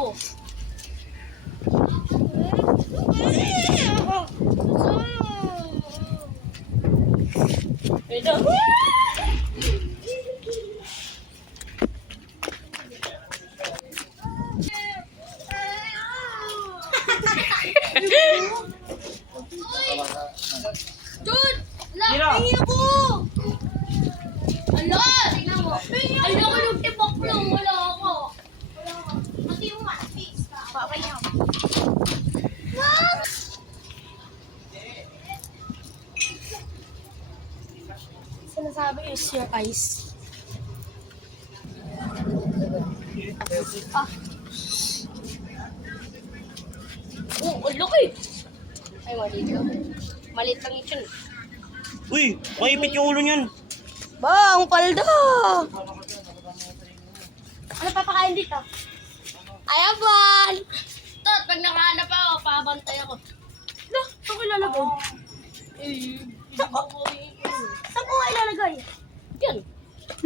Oh. Ito. Dude! Laking ako! Ala! Tignan mo. Ala ko yung tibak lang. Wala ako. Pati yung matfix ka. Papay niya. Sinasabi is your eyes. Ah. Oh, ang laki. Ay, maliit lang. Maliit lang yun. Uy, maipit yung ulo niyan. Bang, palda! Ano papakain dito? Ayaban! Tot, pag nakahanap ako, pabantay ako. Lah, saan ko ilalagay? Saan ko ilalagay? Yan.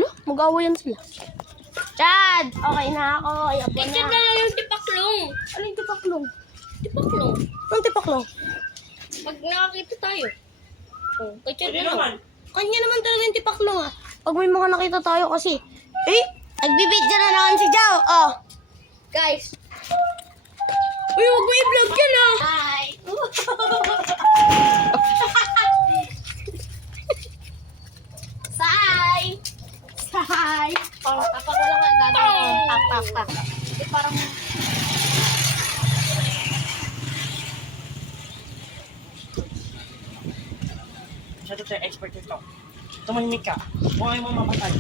Lah, mag-awayan sila. Chad! Okay na ako. Ayaban na. Chad na lang yung tipaklong. Ano yung tipaklong? Tipaklong. Anong tipaklong? Pag nakakita tayo. Oh, kay Chad na lang. Kanya naman talaga yung tipaklong ah. Pag may mga nakita tayo kasi. Eh, nagbibidyo na naman si Jao. Oh. Guys. Uy, huwag mo i-vlog yan ah. Hi. Say. Say. Parang kapag wala ka gagawin. Pak. Eh, parang... Masyado tayo expert nito. Tumahimik ka. Huwag kayo mamamatay.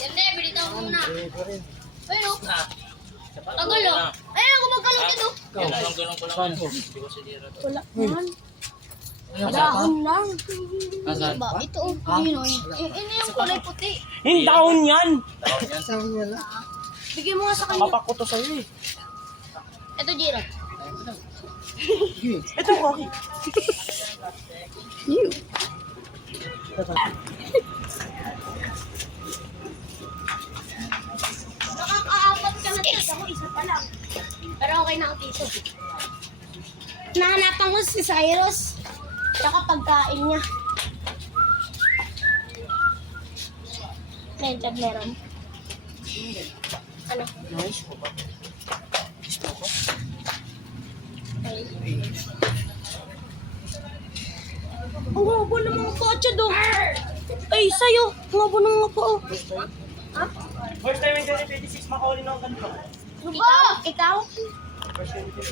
Yan, bilitaw mo muna. Ayun o. Tagal o. Ayun, gumagalaw dito. Wala man. Dahon lang. Diba? Ito o. Yun o. Ini yung kulay puti. Yung daon yan! Bigyan mo nga sa kanya. Kapak ko to sa'yo eh. Ito, Jiro. Ito ko. Nakakaapat ka na tis. Ako isa pa lang. Pero okay na ang piso. Nahanapan ko si Cyrus. Tsaka pagkain niya. Medjag meron. Ano? Nice po ba? Ang haba ng mga kotse do. Ay, sa'yo. Ang haba ng mga pao. Ha? First time in 2026 makauli ng ganito. Ikaw? Ikaw? First time in